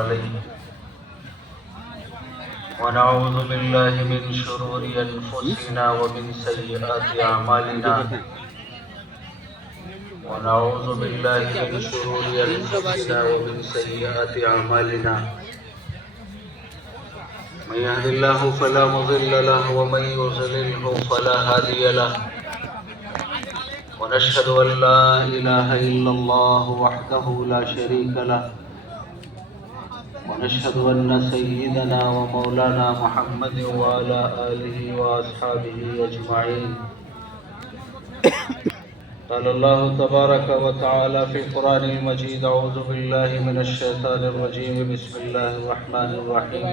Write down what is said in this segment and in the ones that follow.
عليه ونعوذ بالله من شرور أنفسنا ومن سيئات أعمالنا ونعوذ بالله من شرور أنفسنا ومن سيئات أعمالنا من يهد الله فلا مضل له ومن يضلله فلا هادي له ونشهد أن لا إله إلا الله وحده لا شريك له ونشهد أن سيدنا ومولانا محمد وعلى آله وأصحابه أجمعين قال الله تبارك وتعالى في القرآن المجيد أعوذ بالله من الشيطان الرجيم بسم الله الرحمن الرحيم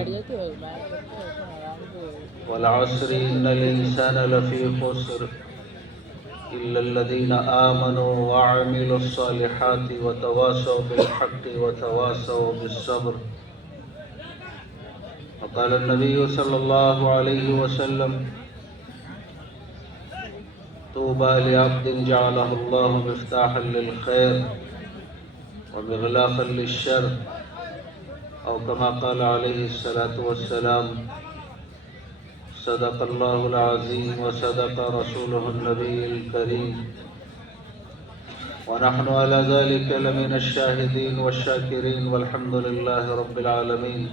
والعصر إن الإنسان لفي خسر إلا الذين آمنوا وعملوا الصالحات وتواصوا بالحق وتواصوا بالصبر وقال النبي صلى الله عليه وسلم طوبى لعبد جعله الله مفتاحا للخير ومغلاقا للشر أو كما قال عليه الصلاة والسلام صدق الله العظيم وصدق رسوله النبي الكريم ونحن على ذلك لمن الشاهدين والشاكرين والحمد لله رب العالمين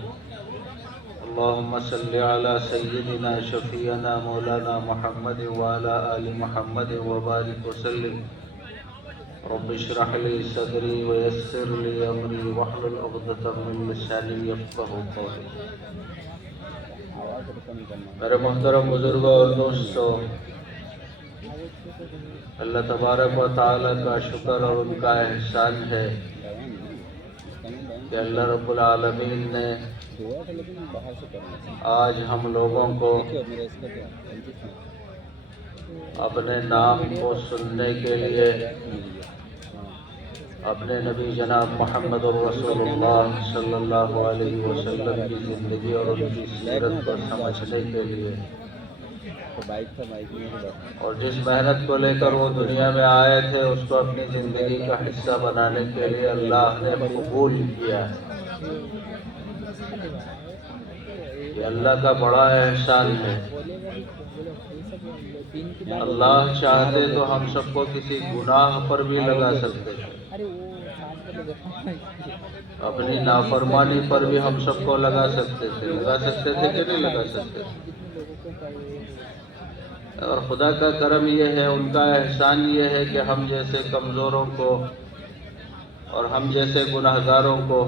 اللهم صل على سيدنا شفيعنا مولانا محمد وعلى آل محمد وبارك وسلم رب اشرح لي صدري ويسر لي أمري واحلل عقدة من لساني يفقهوا قولي. میرے محترم بزرگوں اور دوستوں، اللہ تبارک و تعالیٰ کا شکر اور ان کا احسان ہے کہ اللہ رب العالمین نے آج ہم لوگوں کو اپنے نام کو سننے کے لیے اپنے نبی جناب محمد الرسول اللہ صلی اللہ علیہ وسلم کی زندگی اور ان کی سیرت کو سمجھنے کے لیے اور جس محنت کو لے کر وہ دنیا میں آئے تھے اس کو اپنی زندگی کا حصہ بنانے کے لیے اللہ نے قبول کیا ہے. یہ اللہ کا بڑا احسان ہے. اللہ چاہتے تو ہم سب کو کسی گناہ پر بھی لگا سکتے تھے، اپنی نافرمانی پر بھی ہم سب کو لگا سکتے تھے کہ نہیں لگا سکتے تھے. اور خدا کا کرم یہ ہے، ان کا احسان یہ ہے کہ ہم جیسے کمزوروں کو اور ہم جیسے گناہگاروں کو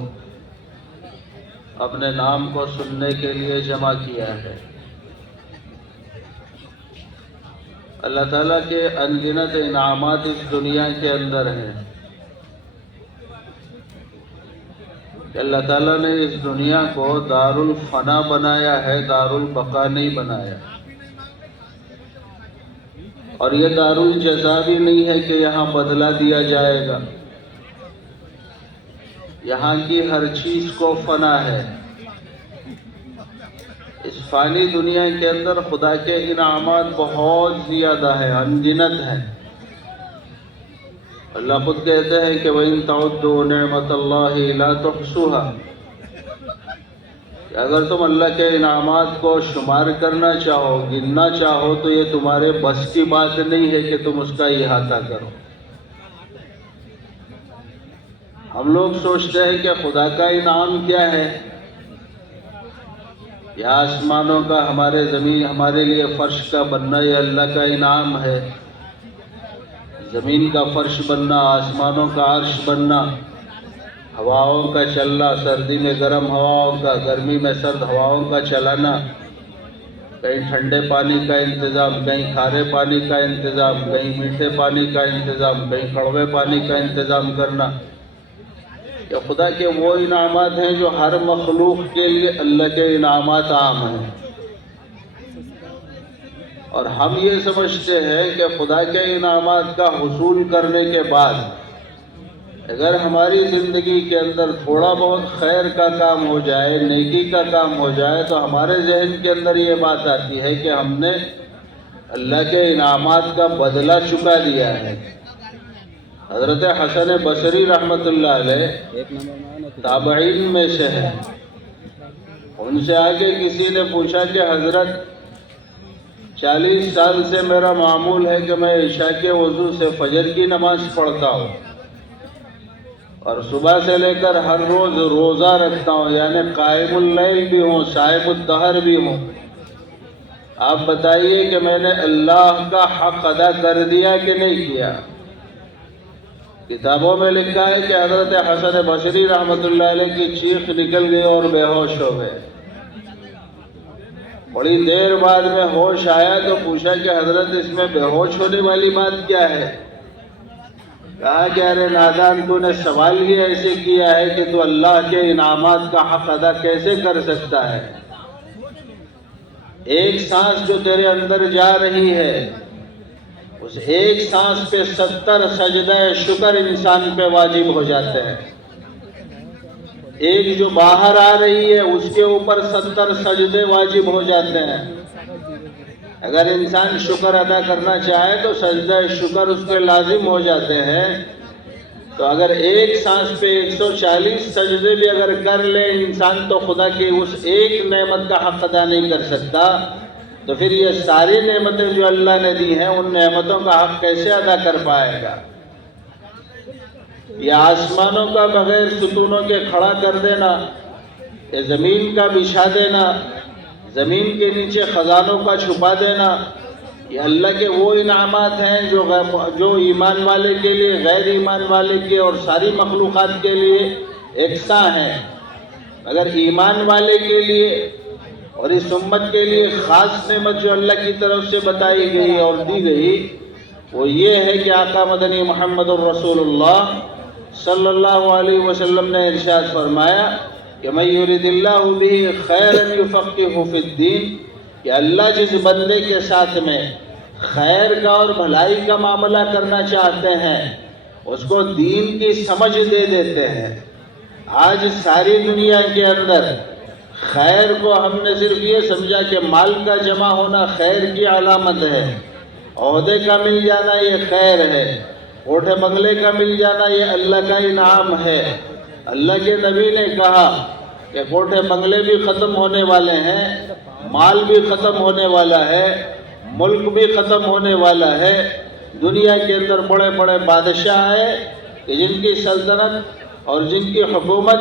اپنے نام کو سننے کے لیے جمع کیا ہے. اللہ تعالیٰ کے انگنت انعامات اس دنیا کے اندر ہیں. اللہ تعالیٰ نے اس دنیا کو دار الفنا بنایا ہے، دار البقا نہیں بنایا. اور یہ دار الجزا بھی نہیں ہے کہ یہاں بدلہ دیا جائے گا. یہاں کی ہر چیز کو فنا ہے. اس فانی دنیا کے اندر خدا کے انعامات بہت زیادہ ہیں، انگنت ہیں. اللہ خود کہتے ہیں کہ وَإِن تَعُدُّوا نِعْمَةَ اللَّهِ لَا تُحْصُوهَا، کہ اگر تم اللہ کے انعامات کو شمار کرنا چاہو، گننا چاہو، تو یہ تمہارے بس کی بات نہیں ہے کہ تم اس کا احاطہ کرو. ہم لوگ سوچتے ہیں کہ خدا کا انعام کیا ہے؟ یہ آسمانوں کا ہمارے لیے فرش کا بننا یہ اللہ کا انعام ہے. زمین کا فرش بننا، آسمانوں کا عرش بننا، ہواؤں کا چلنا، سردی میں گرم ہواؤں کا، گرمی میں سرد ہواؤں کا چلانا، کہیں ٹھنڈے پانی کا انتظام، کہیں کھارے پانی کا انتظام، کہیں میٹھے پانی کا انتظام، کہیں کڑوے پانی کا انتظام کرنا، یہ خدا کے وہ انعامات ہیں جو ہر مخلوق کے لیے اللہ کے انعامات عام ہیں. اور ہم یہ سمجھتے ہیں کہ خدا کے انعامات کا حصول کرنے کے بعد اگر ہماری زندگی کے اندر تھوڑا بہت خیر کا کام ہو جائے، نیکی کا کام ہو جائے، تو ہمارے ذہن کے اندر یہ بات آتی ہے کہ ہم نے اللہ کے انعامات کا بدلہ چکا دیا ہے. حضرت حسن بصری رحمۃ اللہ علیہ تابعین میں سے ہے. ان سے آگے کسی نے پوچھا کہ حضرت 40 سال سے میرا معمول ہے کہ میں عشاء کے وضو سے فجر کی نماز پڑھتا ہوں اور صبح سے لے کر ہر روز روزہ رکھتا ہوں، یعنی قائم اللیل بھی ہوں، صائم الدہر بھی ہوں. آپ بتائیے کہ میں نے اللہ کا حق ادا کر دیا کہ نہیں کیا؟ کتابوں میں لکھا ہے کہ حضرت حسن بصری رحمۃ اللہ علیہ کی چیخ نکل گئی اور بے ہوش ہو گئے. بڑی دیر بعد میں ہوش آیا تو پوچھا کہ حضرت اس میں بے ہوش ہونے والی بات کیا ہے؟ کہا کہ ارے نادان، تو نے سوال ہی ایسے کیا ہے کہ تو اللہ کے انعامات کا حق ادا کیسے کر سکتا ہے؟ ایک سانس جو تیرے اندر جا رہی ہے، اس ایک سانس پہ 70 سجدہ شکر انسان پہ واجب ہو جاتے ہیں. ایک جو باہر آ رہی ہے اس کے اوپر 70 سجدے واجب ہو جاتے ہیں. اگر انسان شکر ادا کرنا چاہے تو سجدہ شکر اس کے لازم ہو جاتے ہیں. تو اگر ایک سانس پہ 140 سجدے بھی اگر کر لے انسان تو خدا کی اس ایک نعمت کا حق ادا نہیں کر سکتا. تو پھر یہ ساری نعمتیں جو اللہ نے دی ہیں ان نعمتوں کا حق کیسے ادا کر پائے گا؟ یہ آسمانوں کا بغیر ستونوں کے کھڑا کر دینا، یہ زمین کا بچھا دینا، زمین کے نیچے خزانوں کا چھپا دینا، یہ اللہ کے وہ انعامات ہیں جو ایمان والے کے لیے، غیر ایمان والے کے اور ساری مخلوقات کے لیے یکساں ہیں. مگر ایمان والے کے لیے اور اس امت کے لیے خاص نعمت جو اللہ کی طرف سے بتائی گئی اور دی گئی وہ یہ ہے کہ آقا مدنی محمد الرسول اللہ صلی اللہ علیہ وسلم نے ارشاد فرمایا کہ من یرد اللہ بہ خیرا یفقہہ فی الدین، کہ اللہ جس بندے کے ساتھ میں خیر کا اور بھلائی کا معاملہ کرنا چاہتے ہیں اس کو دین کی سمجھ دے دیتے ہیں. آج ساری دنیا کے اندر خیر کو ہم نے صرف یہ سمجھا کہ مال کا جمع ہونا خیر کی علامت ہے، عہدے کا مل جانا یہ خیر ہے، کوٹھے بنگلے کا مل جانا یہ اللہ کا انعام ہے. اللہ کے نبی نے کہا کہ کوٹھے بنگلے بھی ختم ہونے والے ہیں، مال بھی ختم ہونے والا ہے، ملک بھی ختم ہونے والا ہے. دنیا کے اندر بڑے بڑے بادشاہ ہیں کہ جن کی سلطنت اور جن کی حکومت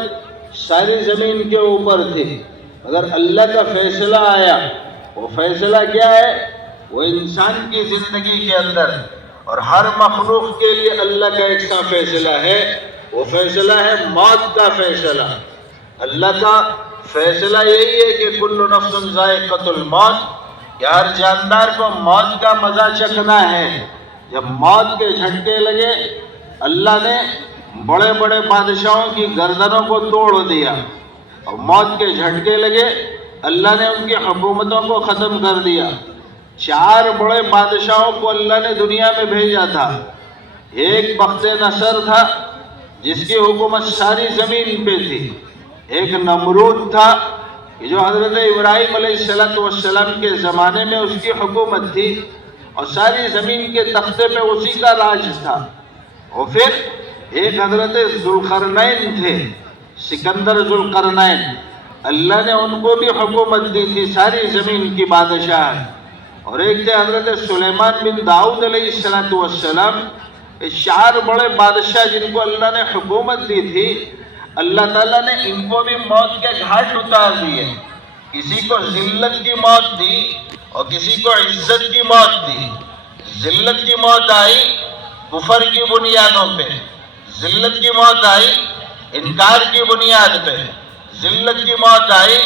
ساری زمین کے اوپر تھی، اگر اللہ کا فیصلہ آیا، وہ فیصلہ کیا ہے؟ وہ انسان کی زندگی کے اندر اور ہر مخلوق کے لیے اللہ کا ایک سا فیصلہ ہے. وہ فیصلہ ہے موت کا فیصلہ. اللہ کا فیصلہ یہی ہے کہ کل نفس ذائقۃ الموت، کہ ہر جاندار کو موت کا مزہ چکھنا ہے. جب موت کے جھٹکے لگے اللہ نے بڑے بڑے بادشاہوں کی گردنوں کو توڑ دیا، اور موت کے جھٹکے لگے اللہ نے ان کی حکومتوں کو ختم کر دیا. 4 بڑے بادشاہوں کو اللہ نے دنیا میں بھیجا تھا. ایک بخت نصر تھا جس کی حکومت ساری زمین پہ تھی. ایک نمرود تھا کہ جو حضرت ابراہیم علیہ السلام کے زمانے میں اس کی حکومت تھی اور ساری زمین کے تختے پہ اسی کا راج تھا. اور پھر ایک حضرت ذوالقرنین تھے، سکندر ذوالقرنین، اللہ نے ان کو بھی حکومت دی تھی ساری زمین کی بادشاہ. اور ایک تھے حضرت سلیمان بن داؤد علیہ السلام. 4 بڑے بادشاہ جن کو اللہ نے حکومت دی تھی، اللہ تعالیٰ نے ان کو بھی موت کے گھاٹ اتار دیے. کسی کو ذلت کی موت دی اور کسی کو عزت کی موت دی. ذلت کی موت آئی کفر کی بنیادوں پہ، ذلت کی موت آئی انکار کی بنیاد پہ، ذلت کی موت آئی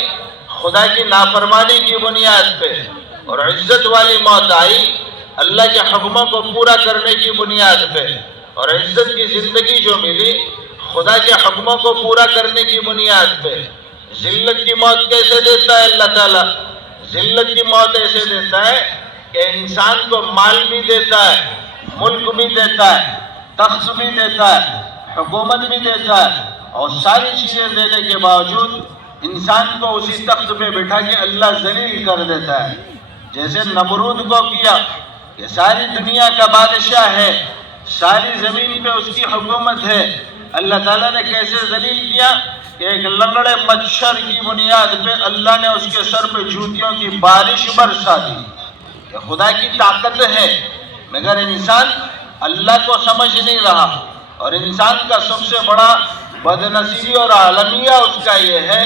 خدا کی نافرمانی کی بنیاد پہ، اور عزت والی موت آئی اللہ کے حکموں کو پورا کرنے کی بنیاد پہ. اور عزت کی زندگی جو ملی خدا کے حکموں کو پورا کرنے کی بنیاد پہ. ذلت کی موت کیسے دیتا ہے اللہ تعالیٰ؟ ذلت کی موت ایسے دیتا ہے کہ انسان کو مال بھی دیتا ہے، ملک بھی دیتا ہے، تخت بھی دیتا ہے، حکومت بھی دیتا ہے، اور ساری چیزیں دینے کے باوجود انسان کو اسی تخت پہ بٹھا کے اللہ ذلیل کر دیتا ہے. جیسے نمرود کو کیا کہ ساری دنیا کا بادشاہ ہے، ساری زمین پہ اس کی حکومت ہے۔ اللہ تعالیٰ نے کیسے ذلیل کیا کہ ایک لنگڑے مچھر کی بنیاد پہ اللہ نے اس کے سر پہ جوتیوں کی بارش برسا دی۔ کہ خدا کی طاقت ہے، مگر انسان اللہ کو سمجھ نہیں رہا، اور انسان کا سب سے بڑا بدنصیبی اور عالمیہ اس کا یہ ہے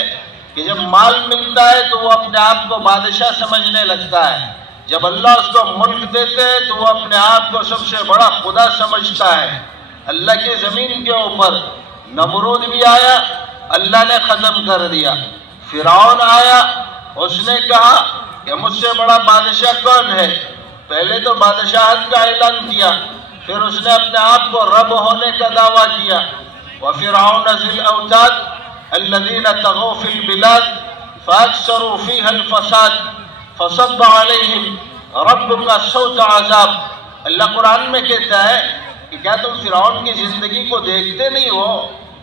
کہ جب مال ملتا ہے تو وہ اپنے آپ کو بادشاہ سمجھنے لگتا ہے، جب اللہ اس کو ملک دیتے ہیں تو وہ اپنے آپ کو سب سے بڑا خدا سمجھتا ہے۔ اللہ کی زمین کے اوپر نمرود بھی آیا، اللہ نے ختم کر دیا۔ فرعون آیا، اس نے کہا کہ مجھ سے بڑا بادشاہ کون ہے؟ پہلے تو بادشاہت کا اعلان کیا، پھر اس نے اپنے آپ کو رب ہونے کا دعویٰ کیا۔ وَفِرْعَوْنَ ذِي الْأَوْتَادِ الَّذِينَ طَغَوْا فِي الْبِلَادِ فَأَكْثَرُوا فِيهَا الْفَسَادَ فَصَبَّ عَلَيْهِمْ رَبُّكَ صَوْتَ عَذَابٍ۔ اللہ قرآن میں کہتا ہے کہ کیا تم فرعون کی زندگی کو دیکھتے نہیں ہو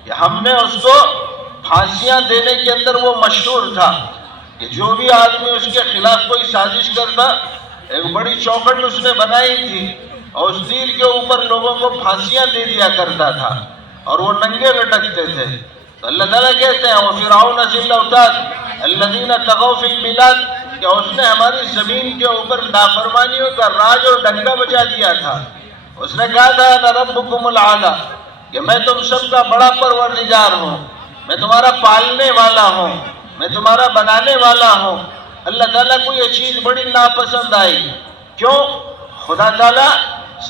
کہ ہم نے اس کو پھانسیاں دینے کے اندر وہ مشہور تھا کہ جو بھی آدمی اس کے خلاف کوئی سازش کرتا، ایک بڑی چوکھٹ اس نے بنائی تھی اور اس تیر کے اوپر لوگوں کو پھانسیاں دے دیا کرتا تھا اور وہ ننگے لٹکتے تھے۔ تو اللہ تعالیٰ کہتے ہیں وَفِرْعَوْنَ ذِي الْأَوْتَادِ الَّذِينَ طَغَوْا فِي الْبِلَادِ کہ اس نے ہماری زمین کے اوپر نافرمانیوں کا راج اور ڈنکا بجا دیا تھا۔ اس نے کہا تھا اَنَا رَبُّكُمُ الْأَعْلَىٰ کہ میں تم سب کا بڑا پروردگار ہوں، میں تمہارا پالنے والا ہوں، میں تمہارا بنانے والا ہوں۔ اللہ تعالیٰ کو یہ چیز بڑی ناپسند آئی۔ کیوں؟ خدا تعالیٰ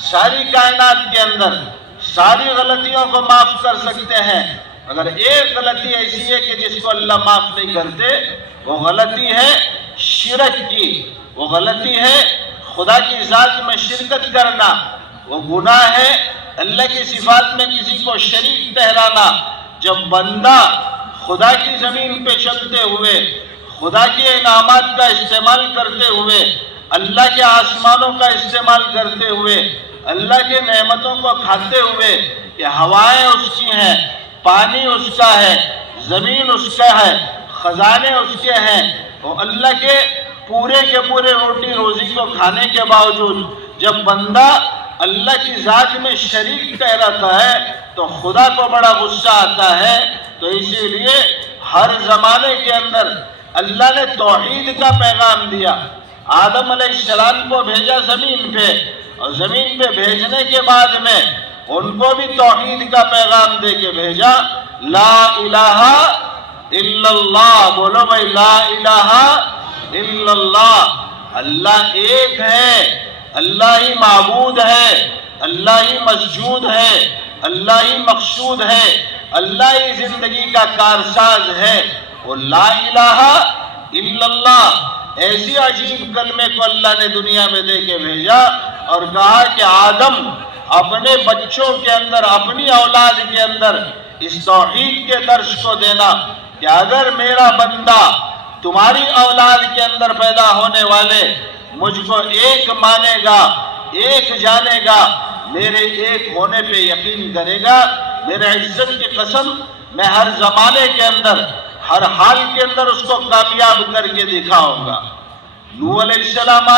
ساری کائنات کے اندر ساری غلطیوں کو معاف کر سکتے ہیں، اگر ایک غلطی ایسی ہے کہ جس کو اللہ معاف نہیں کرتے، وہ غلطی ہے شرک کی، وہ غلطی ہے خدا کی ذات میں شرکت کرنا، وہ گناہ ہے اللہ کی صفات میں کسی کو شریک ٹھہرانا۔ جب بندہ خدا کی زمین پہ چلتے ہوئے، خدا کے انعامات کا استعمال کرتے ہوئے، اللہ کے آسمانوں کا استعمال کرتے ہوئے، اللہ کے نعمتوں کو کھاتے ہوئے، کہ ہوائیں اس کی ہیں، پانی اس کا ہے، زمین اس کا ہے، خزانے اس کے ہیں، وہ اللہ کے پورے روٹی روزی کو کھانے کے باوجود جب بندہ اللہ کی ذات میں شریک ٹھہراتا ہے تو خدا کو بڑا غصہ آتا ہے۔ تو اسی لیے ہر زمانے کے اندر اللہ نے توحید کا پیغام دیا۔ آدم علیہ السلام کو بھیجا زمین پہ، اور زمین پہ بھیجنے کے بعد میں ان کو بھی توحید کا پیغام دے کے بھیجا۔ لا الہ الا اللہ، بولو بھائی لا الہ الا اللہ، اللہ ایک ہے، اللہ ہی معبود ہے، اللہ ہی مسجود ہے، اللہ ہی مقصود ہے، اللہ ہی زندگی کا کارساز ہے۔ وہ لا الہ الا اللہ ایسی عجیب کلمے کو اللہ نے دنیا میں دے کے بھیجا اور کہا کہ آدم اپنے بچوں کے اندر، اپنی اولاد کے اندر اس توحید کے درس کو دینا کہ اگر میرا بندہ تمہاری اولاد کے اندر پیدا ہونے والے مجھ کو ایک مانے گا، ایک جانے گا، میرے ایک ہونے پہ یقین کرے گا، میرے عزت کی قسم میں ہر زمانے کے اندر، ہر حال کے اندر اس کو کامیاب کر کے دکھاؤں گا۔ نوح علیہ السلام آئے